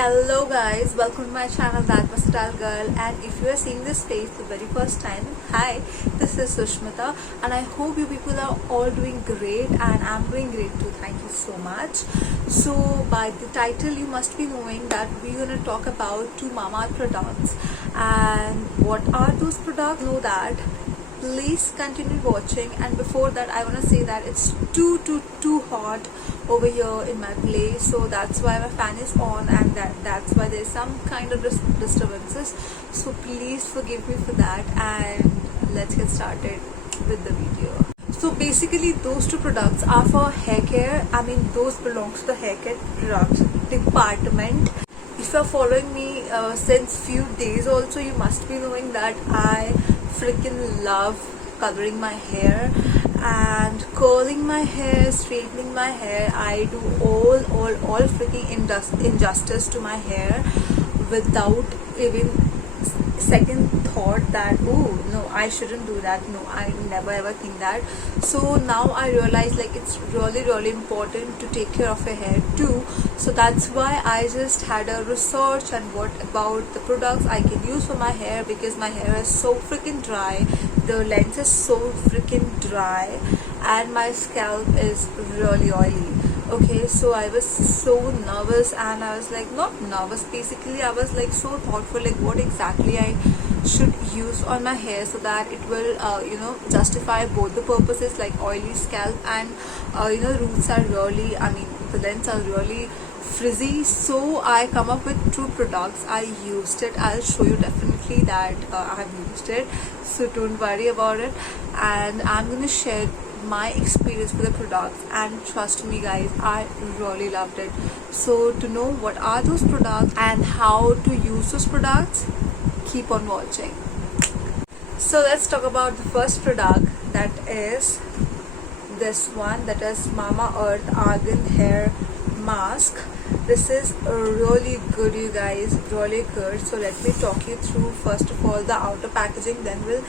Hello guys, welcome to my channel That Versatile Girl, and if you are seeing this page for the very first time, hi, this is Sushmita and I hope you people are all doing great and I'm doing great too. Thank you so much. So by the title you must be knowing that we're going to talk about two Mamaearth products, and what are those products? Know that. Please continue watching, and before that I want to say that it's too hot over here in my place, so that's why my fan is on, and that's why there's some kind of disturbances, so please forgive me for that, and let's get started with the video. So basically those two products are for hair care. I mean, those belongs to the hair care products department. If you're following me since few days also, you must be knowing that I freaking love coloring my hair and curling my hair, straightening my hair. I do all freaking injustice to my hair without even second thought that, oh no, I shouldn't do that. No, I never ever think that. So now I realize like it's really important to take care of your hair too. So that's why I just had a research and what about the products I can use for my hair, because my hair is so freaking dry, the length is so freaking dry, and my scalp is really oily. Okay, so I was so nervous, and I was like, not nervous, basically I was like so thoughtful, like what exactly I should use on my hair so that it will justify both the purposes, like oily scalp and roots are really, I mean the lengths are really frizzy. So I come up with two products. I used it, I'll show you definitely that I have used it, so don't worry about it, and I'm gonna share my experience with the products, and trust me guys, I really loved it. So to know what are those products and how to use those products, keep on watching. So let's talk about the first product, that is this one, that is Mamaearth Argan Hair Mask. This is really good, you guys, really good. So let me talk you through first of all the outer packaging, then we'll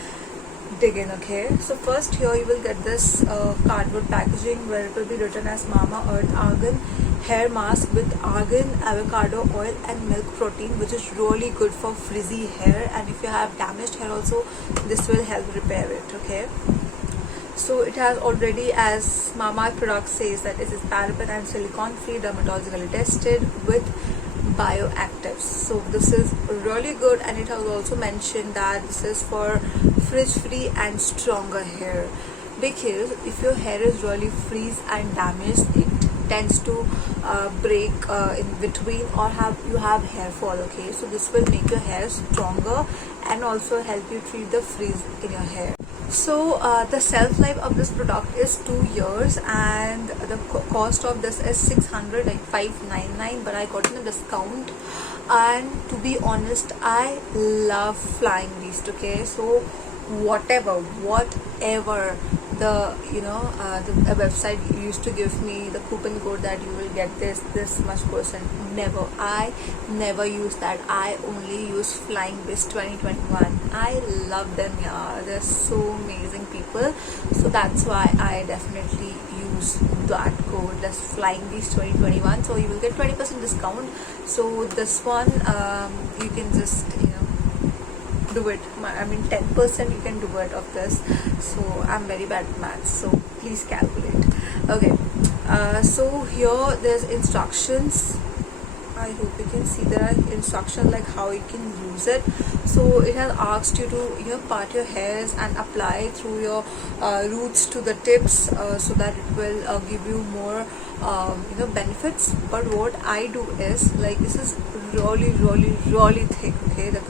dig in. Okay, so first here you will get this cardboard packaging where it will be written as Mamaearth Argan Hair Mask with argan, avocado oil and milk protein, which is really good for frizzy hair, and if you have damaged hair also, this will help repair it. Okay, so it has already, as Mamaearth product says, that it is paraben and silicone free, dermatologically tested with bioactives. So this is really good, and it has also mentioned that this is for frizz free and stronger hair, because if your hair is really frizz and damaged, it tends to break in between, or you have hair fall. Okay, so this will make your hair stronger and also help you treat the frizz in your hair. So the shelf life of this product is 2 years, and the cost of this is 600, like 599, but I got in a discount, and to be honest, I love flying beast. Okay, so whatever the website used to give me the coupon code that you will get this much percent, I never use that. I only use Flying Beast 2021. I love them, yeah, they're so amazing people. So that's why I definitely use that code, that's Flying Beast 2021, so you will get 20% discount. So this one you can just do it. I mean 10% you can do it of this, so I'm very bad at maths, so please calculate. Okay, so here there's instructions. I hope you can see there are instructions like how you can use it. So it has asked you to part your hairs and apply through your roots to the tips, so that it will give you more benefits. But what I do is, like, this is really thick. Okay, the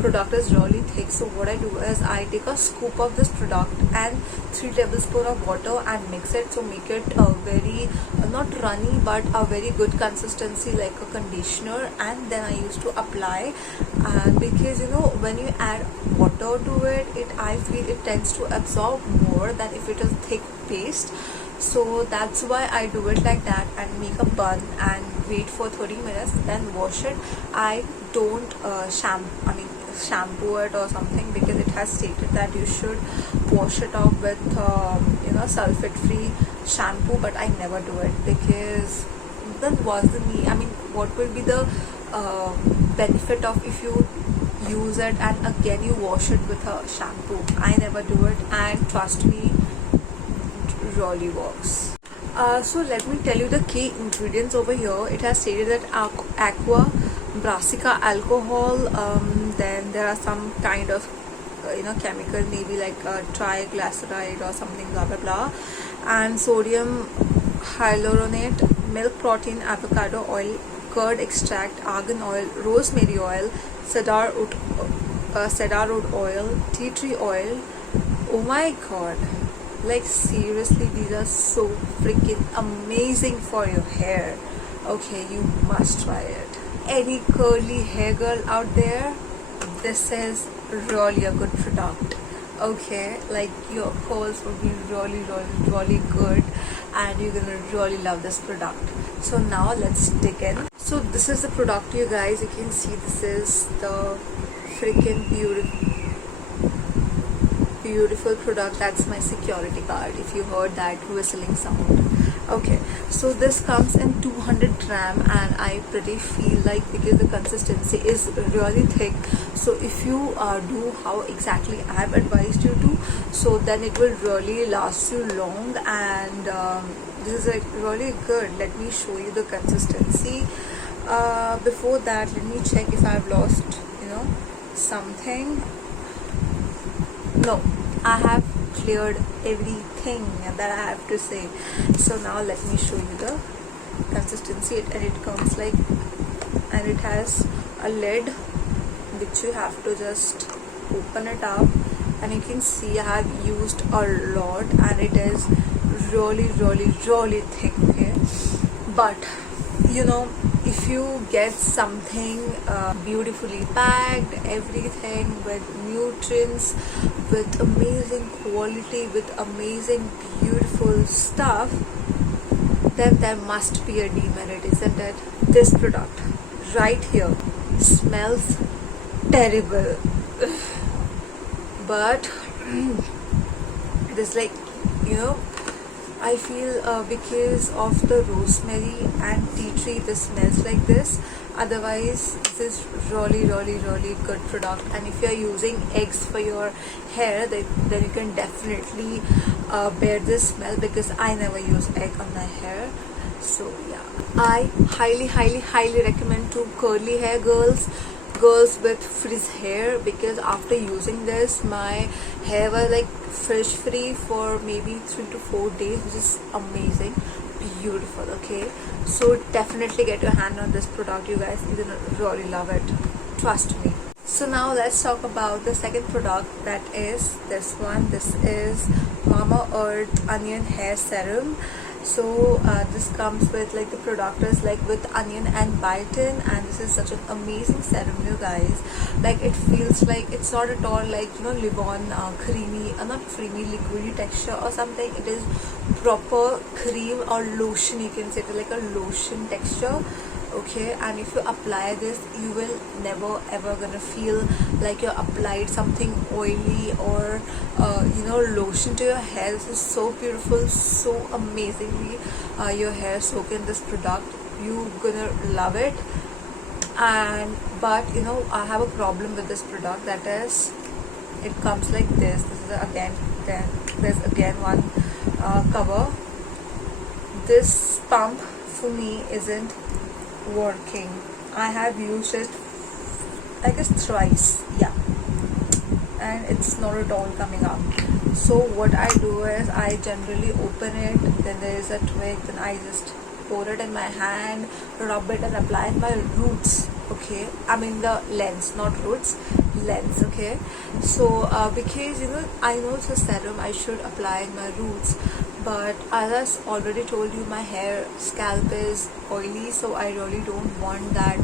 product is really thick. So what I do is I take a scoop of this product and 3 tablespoons of water and mix it, so make it very not runny but a very good consistency, like a conditioner, and then I used to apply, because when you add water to it, I feel it tends to absorb more than if it is thick paste. So that's why I do it like that and make a bun and wait for 30 minutes, then wash it. I don't shampoo it or something, because it has stated that you should wash it off with sulfate free shampoo, but I never do it, because then was the need, I mean what will be the uh, benefit of if you use it and again you wash it with a shampoo. I never do it, and trust me, it really works. So let me tell you the key ingredients over here. It has stated that aqua, brassica alcohol, then there are some kind of chemical, maybe like triglyceride or something, blah blah blah, and sodium hyaluronate, milk protein, avocado oil, curd extract, argan oil, rosemary oil, cedarwood oil, tea tree oil. Oh my god, like seriously, these are so freaking amazing for your hair. Okay, you must try it. Any curly hair girl out there, this is really a good product. Okay, like your curls will be really good, and you're gonna really love this product. So now let's dig in. So this is the product, you guys. You can see this is the freaking beautiful product. That's my security guard, if you heard that whistling sound. Okay, so this comes in 200 gram, and I pretty feel like, because the consistency is really thick, so if you do how exactly I have advised you to, so then it will really last you long, and this is like really good. Let me show you the consistency. Before that, let me check if I've lost something. No, I have cleared everything that I have to say. So now let me show you the consistency. And it comes like, and it has a lid which you have to just open it up, and you can see I have used a lot, and it is really thick. Okay, but if you get something beautifully packed, everything with nutrients, with amazing quality, with amazing beautiful stuff, then there must be a demerit, isn't it? This product right here smells terrible, but this, like, I feel because of the rosemary and tea tree, this smells like this. Otherwise, this is really good product. And if you are using eggs for your hair, then you can definitely bear this smell, because I never use egg on my hair. So yeah, I highly recommend to curly hair girls with frizz hair, because after using this, my hair was like frizz free for maybe 3 to 4 days, which is amazing, beautiful. Okay, so definitely get your hand on this product, you guys. You're gonna really love it, trust me. So now let's talk about the second product, that is this one. This is Mamaearth Onion Hair Serum. So this comes with, like, the product is like with onion and biotin, and this is such an amazing serum, you guys. Like, it feels like it's not at all like Livon creamy, not creamy, liquidy texture or something. It is proper cream or lotion, you can say it, like a lotion texture. Okay, and if you apply this, you will never ever gonna feel like you applied something oily or lotion to your hair. This is so beautiful, so amazingly your hair soak in this product. You gonna love it. But I have a problem with this product, that is, it comes like this. This is there's again one cover. This pump for me isn't working. I have used it, I guess, thrice, yeah, and it's not at all coming up. So what I do is, I generally open it, then there is a twig, then I just pour it in my hand, rub it, and apply in my roots. Okay, I mean the lens, not roots, lens. Okay, so because I know it's a serum, I should apply in my roots, but as I already told you, my scalp is oily, so I really don't want that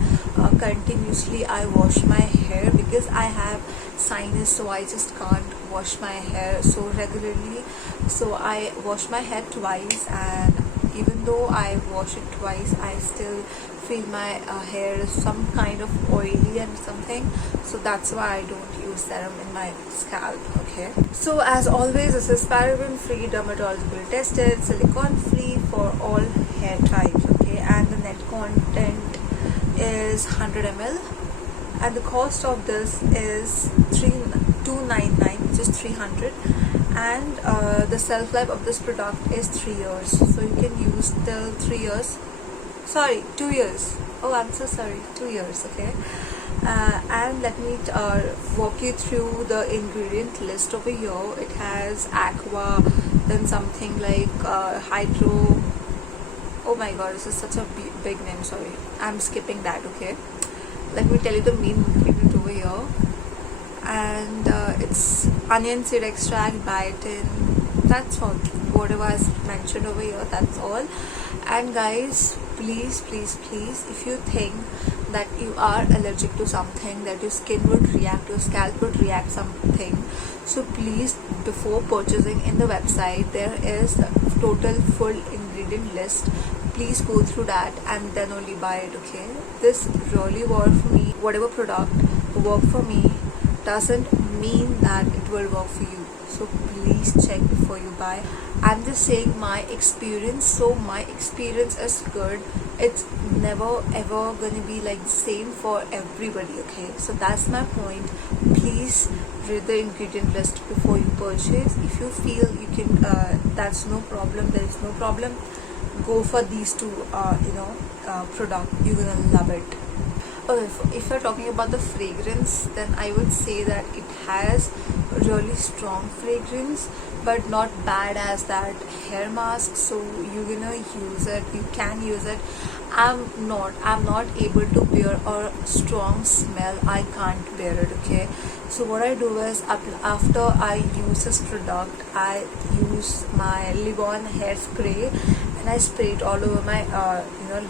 continuously I wash my hair, because I have sinus, so I just can't wash my hair so regularly. So I wash my hair twice, and even though I wash it twice, I still feel my hair is some kind of oily and something. So that's why I don't use serum in my scalp. Okay, so as always, this is paraben free, dermatologically tested, silicone free for all hair types. Okay, and the net content is 100 ml, and the cost of this is 299, which is 300. And the shelf life of this product is 3 years, so you can use till 3 years. Sorry, 2 years. Oh, I'm so sorry, 2 years. Okay. And let me walk you through the ingredient list over here. It has aqua, then something like hydro. Oh my god, this is such a big name. Sorry, I'm skipping that. Okay, let me tell you the main ingredient over here. And it's onion seed extract, biotin. That's all. Whatever is mentioned over here, that's all. And guys, please, if you think that you are allergic to something, that your skin would react, your scalp would react something, so please, before purchasing in the website, there is a total full ingredient list. Please go through that and then only buy it. Okay, this really worked for me. Whatever product worked for me doesn't mean that it will work for you, so please check before you buy. I'm just saying my experience, so my experience is good. It's never ever gonna be like the same for everybody. Okay, so that's my point. Please read the ingredient list before you purchase. If you feel you can, that's no problem, there is no problem, go for these two product. You're gonna love it. Okay, if you're talking about the fragrance, then I would say that it has really strong fragrance, but not bad as that hair mask. So you're gonna use it, you can use it. I'm not able to bear a strong smell. I can't bear it. Okay, so what I do is, after I use this product, I use my Livon hair spray, and I spray it all over my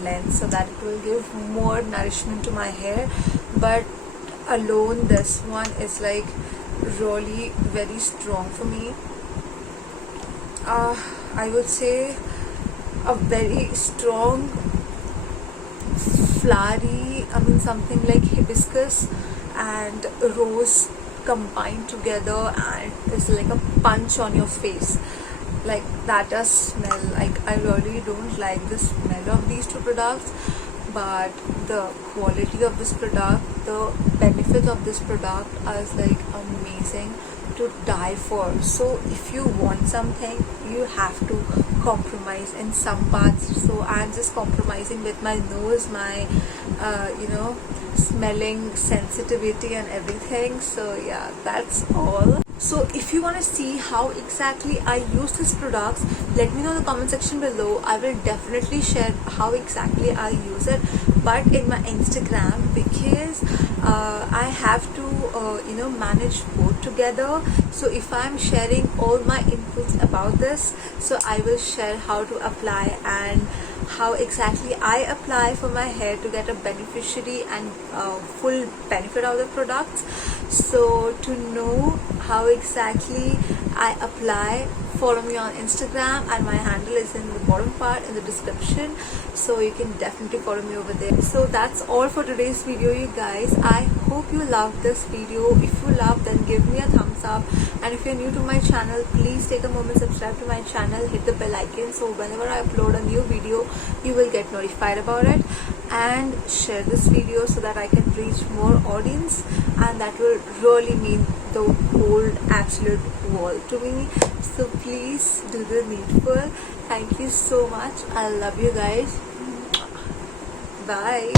length, so that it will give more nourishment to my hair. But alone, this one is like really very strong for me. I would say a very strong, flowery, something like hibiscus and rose combined together, and it's like a punch on your face. Like that does smell. Like, I really don't like the smell of these two products, but the quality of this product, the benefits of this product is like amazing to die for. So if you want something, you have to compromise in some parts. So I'm just compromising with my nose, my smelling sensitivity and everything. So yeah, that's all. So if you want to see how exactly I use these products, let me know in the comment section below. I will definitely share how exactly I use it, but in my Instagram, because I have to manage both together. So if I'm sharing all my inputs about this, so I will share how to apply and how exactly I apply for my hair to get a beneficiary and full benefit of the products. So to know how exactly I apply, follow me on Instagram, and my handle is in the bottom part in the description, so you can definitely follow me over there. So that's all for today's video, you guys. I hope you loved this video. If you loved, then give me a thumbs up, and if you're new to my channel, please take a moment, subscribe to my channel, hit the bell icon, so whenever I upload a new video, you will get notified about it. And share this video so that I can reach more audience, and that will really mean the whole absolute world to me. So please do the needful. Thank you so much. I love you guys. Bye.